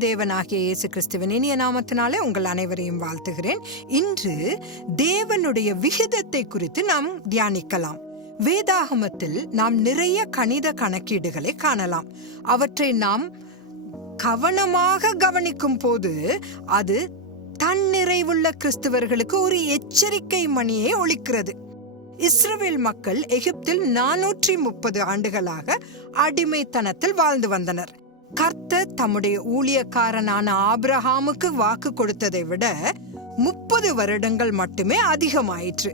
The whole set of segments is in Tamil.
தேவனாகிய இயேசு கிறிஸ்துவின் இனிய நாமத்தினாலே உங்கள் அனைவரையும் வாழ்த்துகிறேன். இன்று தேவனுடைய விகிதத்தை குறித்து நாம் தியானிக்கலாம். வேதாகமத்தில் நாம் நிறைய கணித கணக்கீடுகளை காணலாம். அவற்றை நாம் கவனமாக கவனிக்கும் போது அது தன்னிறைவுள்ள கிறிஸ்துவர்களுக்கு ஒரு எச்சரிக்கை மணியை ஒழிக்கிறது. இஸ்ரவேல் மக்கள் எகிப்தில் நானூற்றி முப்பது ஆண்டுகளாக அடிமைத்தனத்தில் வாழ்ந்து வந்தனர். கர்த்தர் தம்முடைய ஊழியக்காரனான ஆப்ரஹாமுக்கு வாக்கு கொடுத்ததை விட முப்பது வருடங்கள் மட்டுமே அதிகமாயிற்று.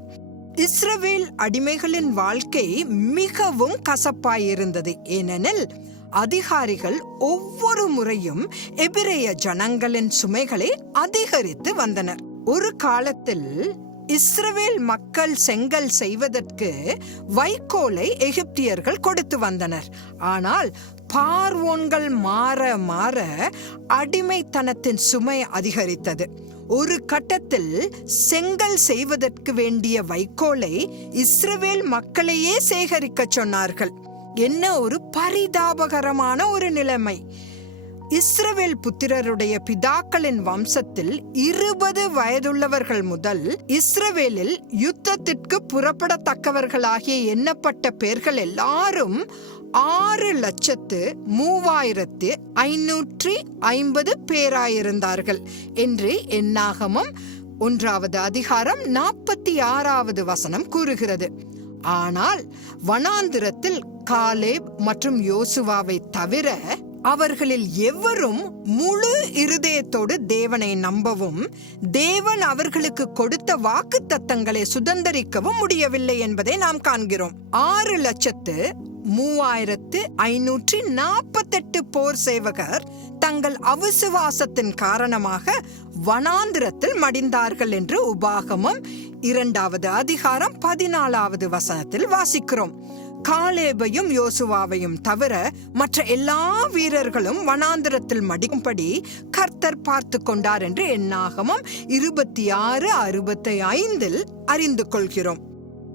இஸ்ரவேல் அடிமைகளின் வாழ்க்கை மிகவும் கசப்பாயிருந்தது. ஏனெனில் அதிகாரிகள் ஒவ்வொரு முறையும் எபிரேய ஜனங்களின் சுமைகளை அதிகரித்து வந்தனர். ஒரு காலத்தில் இஸ்ரவேல் மக்கள் செங்கல் செய்வதற்கு வைக்கோலை எகிப்தியர்கள் கொடுத்து வந்தனர். ஆனால் பார்வோன்கள் மாற மாற அடிமைத்தனத்தின் சுமை அதிகரித்தது. ஒரு கட்டத்தில் செங்கல் செய்வதற்கு வேண்டிய வைக்கோலை இஸ்ரவேல் மக்களையே சேகரிக்க சொன்னார்கள். என்ன ஒரு பரிதாபகரமான ஒரு நிலைமை. இஸ்ரவேல் புத்திரருடைய பிதாக்களின் வம்சத்தில் இருபது வயதுள்ளவர்கள் முதல் இஸ்ரவேலில் யுத்தத்திற்கு புறப்படத்தக்கவர்களாகிய எண்ணப்பட்ட பேர்கள் எல்லாரும் ஆறு லட்சத்து மூவாயிரத்து ஐநூற்றி ஐம்பது பேராயிருந்தார்கள் என்று எண்ணாகமும் ஒன்றாவது அதிகாரம் நாற்பத்தி ஆறாவது வசனம் கூறுகிறது. ஆனால் வனாந்திரத்தில் காலேப் மற்றும் யோசுவாவை தவிர அவர்களில் எவரும் முழு இருதயத்தோடு தேவனை நம்பவும் தேவன் அவர்களுக்கு கொடுத்த வாக்கு தத்தங்களை சுதந்திரிக்கவும் முடியவில்லை என்பதை நாம் காண்கிறோம். ஆறு லட்சத்து மூவாயிரத்து ஐநூற்றி நாற்பத்தெட்டு போர் சேவகர் தங்கள் அவிசுவாசத்தின் காரணமாக வனாந்திரத்தில் மடிந்தார்கள் என்று உபாகமம் இரண்டாவது அதிகாரம் பதினாலாவது வசனத்தில் வாசிக்கிறோம். காலேபையும் யோசுவாவையும் தவிர மற்ற எல்லா வீரர்களும் வனாந்திரத்தில் மடிக்கும்படி கர்த்தர் பார்த்து கொண்டார் என்று எண்ணாகமம் இருபத்தி ஆறு அறுபத்தி ஐந்தில் அறிந்து கொள்கிறோம்.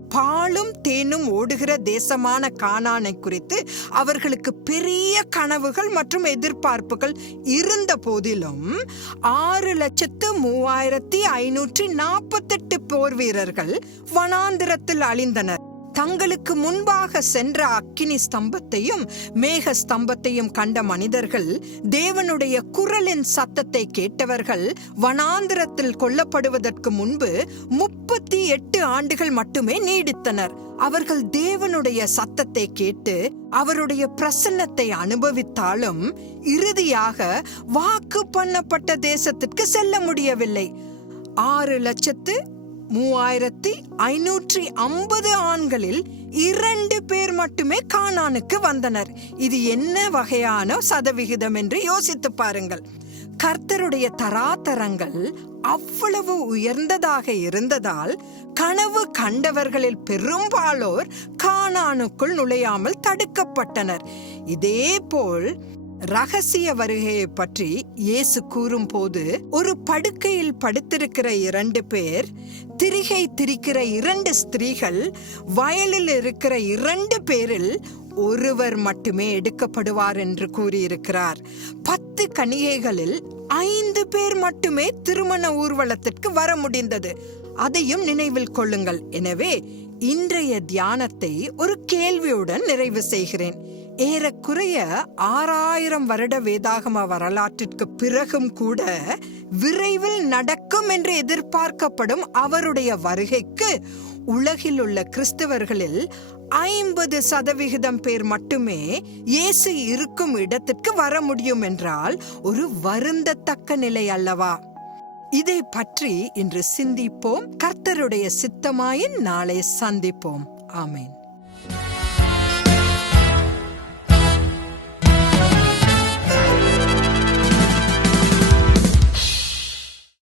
பாலும் தேனும் ஓடுகிற தேசமான கானானை குறித்து அவர்களுக்கு பெரிய கனவுகள் மற்றும் எதிர்பார்ப்புகள் இருந்த போதிலும் ஆறு லட்சத்து மூவாயிரத்தி ஐநூற்றி நாற்பத்தெட்டு போர் வீரர்கள் வனாந்திரத்தில் அழிந்தனர். தங்களுக்கு முன்பாக சென்ற அக்கினி ஸ்தம்பத்தையும் மேக ஸ்தம்பத்தையும் கண்ட மனிதர்கள் தேவனுடைய குரலின் சத்தத்தை கேட்டவர்கள் வனாந்திரத்தில் கொல்லப்படுவதற்கு முன்பு முப்பத்தி எட்டு ஆண்டுகள் மட்டுமே நீடித்தனர். அவர்கள் தேவனுடைய சத்தத்தை கேட்டு அவருடைய பிரசன்னத்தை அனுபவித்தாலும் இறுதியாக வாக்கு பண்ணப்பட்ட தேசத்திற்கு செல்ல முடியவில்லை. ஆறு லட்சத்து மூவாயிரத்தி ஐநூற்றி ஐம்பது ஆண்களில் இரண்டு பேர் மட்டுமே கானானுக்கு வந்தனர். இது என்ன வகையான சதவிகிதம் என்று யோசித்து பாருங்கள். கர்த்தருடைய தராதரங்கள் அவ்வளவு உயர்ந்ததாக இருந்ததால் கனவு கண்டவர்களில் பெரும்பாலோர் கானானுக்குள் நுழையாமல் தடுக்கப்பட்டனர். இதேபோல் போல் ரகசிய வருகையை பற்றி இயேசு கூறும்போது ஒரு படுக்கையில் படுத்திருக்கிற இரண்டு பேர் திரிகை திரிக்கிற இரண்டு ஸ்திரீகள் வயலில் இருக்கிற இரண்டு பேரில் ஒருவர் மட்டுமே எடுக்கப்படுவார் என்று கூறியிருக்கிறார். பத்து கணிகைகளில் ஐந்து பேர் மட்டுமே திருமண ஊர்வலத்திற்கு வர முடிந்தது. அதையும் நினைவில் கொள்ளுங்கள். எனவே இன்றைய தியானத்தை ஒரு கேள்வியுடன் நிறைவு செய்கிறேன். ஏறக்குறைய ஆறாயிரம் வருட வேதாகம வரலாற்றிற்கு பிறகும் கூட விரைவில் நடக்கும் என்று எதிர்பார்க்கப்படும் அவருடைய வருகைக்கு உலகில் உள்ள கிறிஸ்தவர்களில் ஐம்பது சதவிகிதம் பேர் மட்டுமே இயேசு இருக்கும் இடத்திற்கு வர முடியும் என்றால் ஒரு வருந்தத்தக்க நிலை அல்லவா? இதை பற்றி இன்று சிந்திப்போம். கர்த்தருடைய சித்தமாயின் நாளை சந்திப்போம். ஆமேன்.